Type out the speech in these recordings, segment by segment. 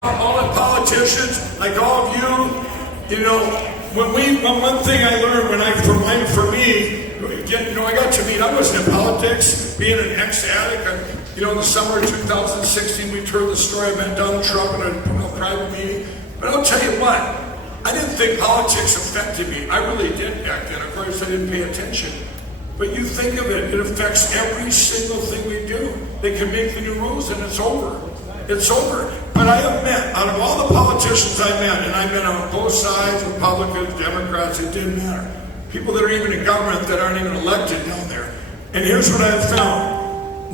All the politicians, like all of you, one thing I learned for me, I got to meet, I wasn't in politics, being an ex-addict, in the summer of 2016, we heard the story, I met Donald Trump in a private meeting, but I'll tell you what, I didn't think politics affected me. I really did back then. Of course, I didn't pay attention. But you think of it, it affects every single thing we do. They can make the new rules and it's over. It's over. But I have met, out of all the politicians I met, and I met on both sides, Republicans, Democrats, it didn't matter. People that are even in government that aren't even elected down there. And here's what I've found.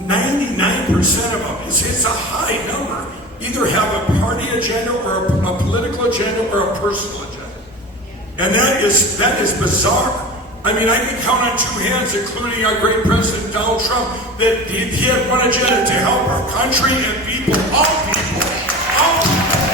99% of them, it's a high number, either have a party agenda or a political agenda or a personal agenda. And that is bizarre. I mean, I can count on two hands, including our great President Donald Trump, that he had one agenda to help our country and people, all people, all people.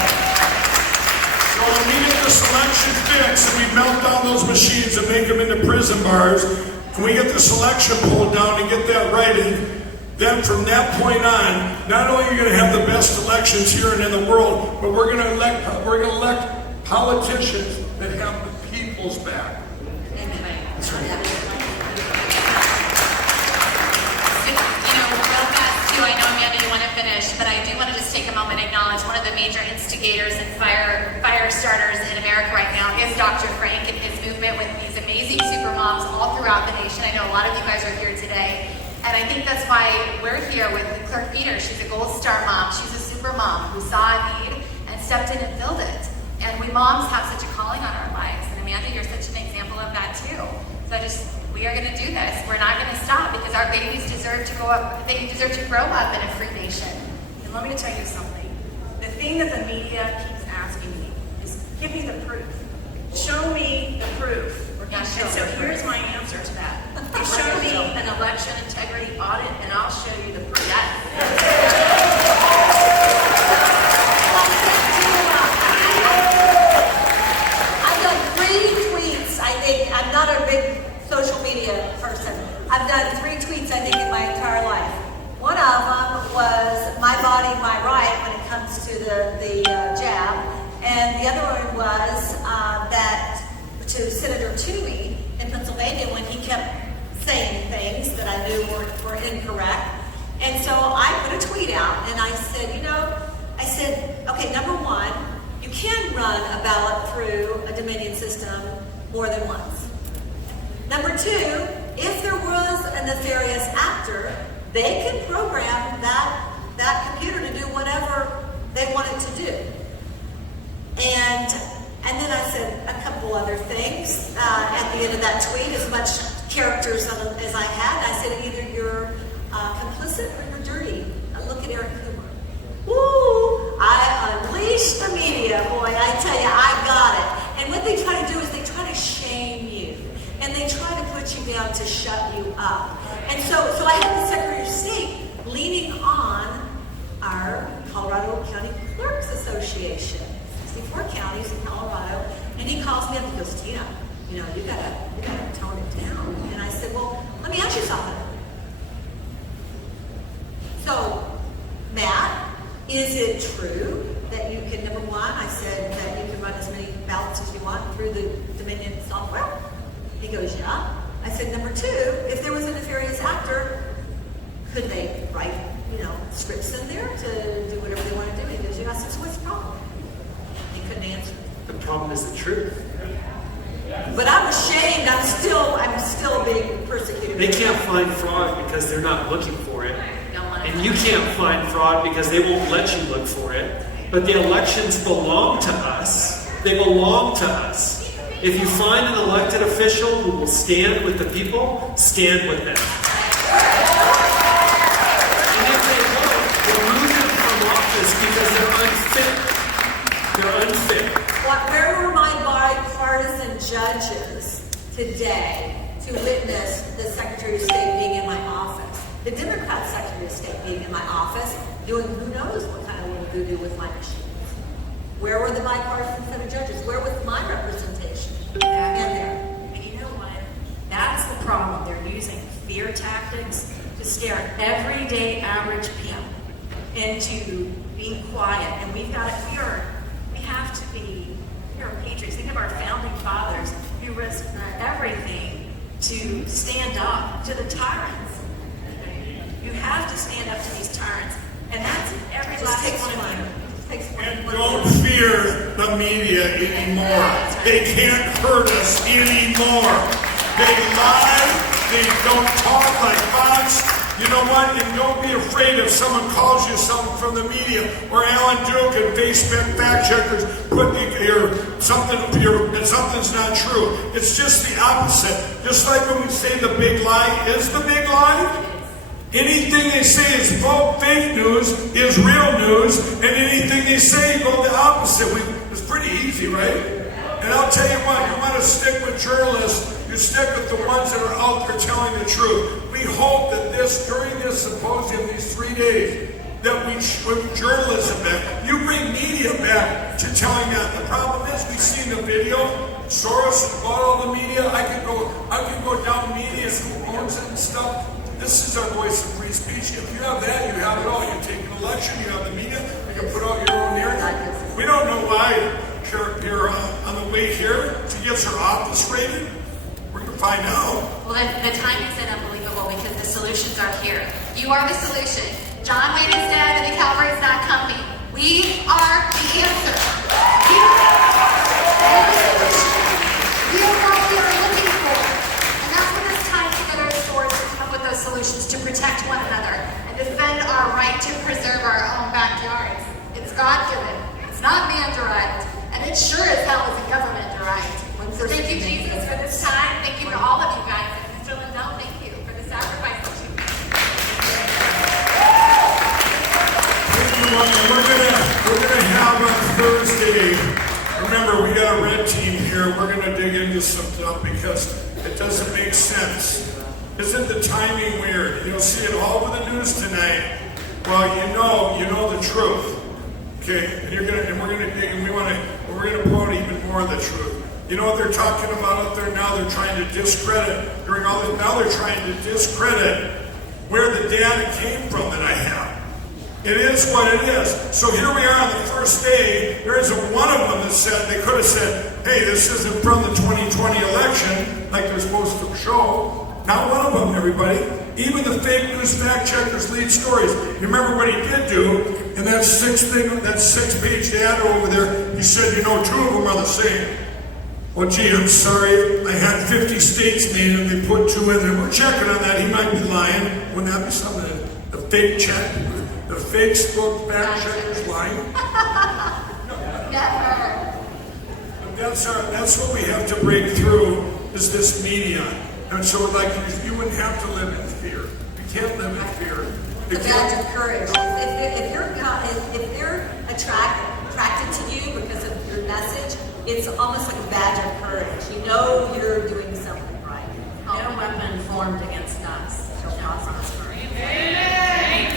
So when we get this election fixed and we melt down those machines and make them into prison bars, and we get this election pulled down and get that right in, then from that point on, not only are you going to have the best elections here and in the world, but we're going to elect politicians that have the people's back. Real fast too, I know Amanda, you want to finish, but I do want to just take a moment and acknowledge one of the major instigators and fire starters in America right now is Dr. Frank and his movement with these amazing super moms all throughout the nation. I know a lot of you guys are here today, and I think that's why we're here with Clerk Peter. She's a Gold Star mom. She's a super mom who saw a need and stepped in and filled it. And we moms have such a calling on our lives, and Amanda, you're such an example of that too. So we are going to do this. We're not going to stop because our babies deserve to grow up. They deserve to grow up in a free nation. And let me tell you something. The thing that the media keeps asking me is, give me the proof. Show me the proof. And so here's my answer to that. You show me an election integrity audit, and I'll show you the proof. I've done 3 tweets. I think I'm not a big social media person. I've done 3 tweets, I think, in my entire life. One of them was my body, my right when it comes to the jab. And the other one was that to Senator Toomey in Pennsylvania when he kept saying things that I knew were incorrect. And so I put a tweet out and I said, okay, number one, you can run a ballot through a Dominion system more than once. Number two, if there was a nefarious actor, they could program that computer to do whatever they want it to do. And then I said a couple other things at the end of that tweet, as much characters as I had. I said either you're complicit or you're dirty. Look at Eric Cooper. Woo! I unleashed the media, boy. I tell you, I got it. And what they try to do is they try to shame you. And they try to put you down to shut you up. And so I had the Secretary of State leaning on our Colorado County Clerks Association, 64 counties in Colorado, and he calls me up and goes, Tina, you gotta tone it down. And I said, well, let me ask you something. So, Matt, is it true that you can, number one, I said that you can run as many ballots as you want through the Dominion software? He goes, yeah. I said, number two, if there was a nefarious actor, could they write, scripts in there to do whatever they want to do? He goes, yeah. I said, so what's the problem? He couldn't answer. The problem is the truth. But I'm ashamed. I'm still being persecuted. They can't find fraud because they're not looking for it. And you can't find fraud because they won't let you look for it. But the elections belong to us. They belong to us. If you find an elected official who will stand with the people, stand with them. And if they won't, remove them from office because they're unfit. They're unfit. Where were my bipartisan judges today to witness the Secretary of State being in my office? The Democrat Secretary of State being in my office, doing who knows what kind of voodoo with my machines. Where were the bipartisan set of judges? Where was my representation? And you know what? That's the problem. They're using fear tactics to scare everyday average people. into being quiet, and we have to be, we are patriots. Think of our founding fathers who risked everything to stand up to the tyrants. You have to stand up to these tyrants, and that's every last one of you. And don't fear the media anymore. They can't hurt us anymore. They lie. They don't talk like bots. You know what? And don't be afraid if someone calls you something from the media or Alan Duke and Facebook fact checkers put something's not true. It's just the opposite. Just like when we say the big lie is the big lie. Anything they say is fake news is real news, and anything they say go the opposite. It's pretty easy, right? And I'll tell you what, you want to stick with journalists, you stick with the ones that are out there telling the truth. We hope that during this symposium, these 3 days, that we bring journalism back. You bring media back to telling that. The problem is, we've seen the video. Soros bought all the media. I could go down media who owns it and stuff. This is our voice of free speech. If you have that, you have it all. You take an election, you have the media, you can put out your own narrative. We don't know why you're on the way here. She gets her office rated. We're going to find out. Well, the timing is unbelievable because the solutions are here. You are the solution. John Wayne is dead and the Calvary's not coming. We are the answer. We are the solution. We are what we are looking for. And that's when it's time to get our swords and come up with those solutions to protect one another and defend our right to preserve our own backyards. It's God-given. It's not man-derived. And it sure as hell is a government-derived. So thank you, Jesus, for this time. Thank you to all of you guys. And Mr. Lindell, thank you for the sacrifice that you made. We're gonna have on Thursday. Remember, we got a red team here. We're gonna dig into some stuff because it doesn't make sense. Isn't the timing weird? You'll see it all over the news tonight. Well, you know the truth. Okay, and we're gonna dig, and we're gonna pull out even more of the truth. You know what they're talking about out there now? They're trying to discredit during all this. Now they're trying to discredit where the data came from that I have. It is what it is. So here we are on the first day. There isn't one of them that said, they could have said, hey, this isn't from the 2020 election, like they're supposed to show. Not one of them, everybody. Even the fake news fact checkers lead stories. You remember what he did do in that 6-page data over there? He said, 2 of them are the same. Well, gee, I'm sorry. I had 50 states made and they put 2 in there. We're checking on that. He might be lying. Wouldn't that be something? The fake check, the fake spoke fact checkers lying? Never. That's what we have to break through is this media. And so, you wouldn't have to live in fear. You can't live in fear. The badge of courage. If they're attracted to you because of your message, it's almost like a badge of courage. You know you're doing something right. No weapon formed against us shall prosper. Amen.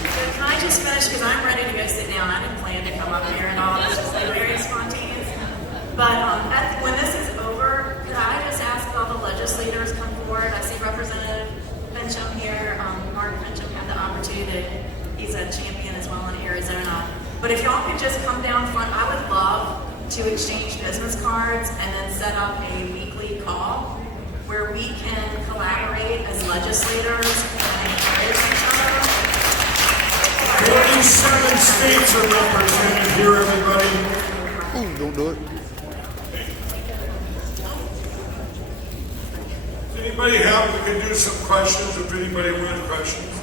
So can I just finish, because I'm ready to go sit down. I didn't plan to come up here at all. It's just very spontaneous. But when this is over, could I just ask all the legislators come forward? I see Representative Fincham here. Mark Fincham had the opportunity. He's a champion as well in Arizona. But if y'all could just come down front, I would love to exchange business cards and then set up a weekly call where we can collaborate as legislators and encourage each other. 47 states are represented here, everybody. Ooh, don't do it. Does anybody we can do some questions if anybody wants questions?